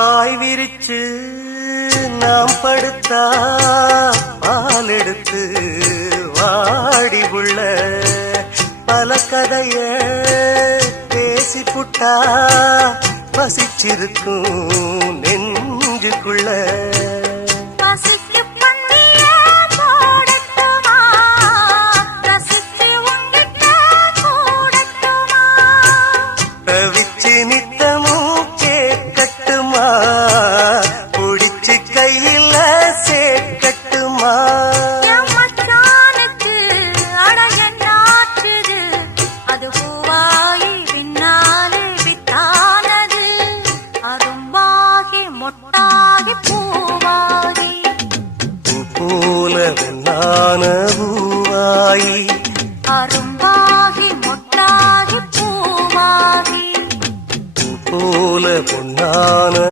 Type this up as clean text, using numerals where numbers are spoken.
பாய் விரிச்சு நாம் படுத்தா பால் எடுத்து வாடி உள்ள பல கதைய பேசி புட்டா பசிச்சிருக்கும் நெஞ்சுக்குள்ள தவிச்சு நித்தமும் கேட்கட்டுமா புடிச்சு கையில சேர்க்கட்டுமா அது பூவாயி பின்னாலே வித்தானது அரும்பாகி மொட்டாகி பூவாகி பூ போல வெண்ணான பூவாயி அரும்பாகி மொட்டாகி பூவாகி பூ போல பொன்னான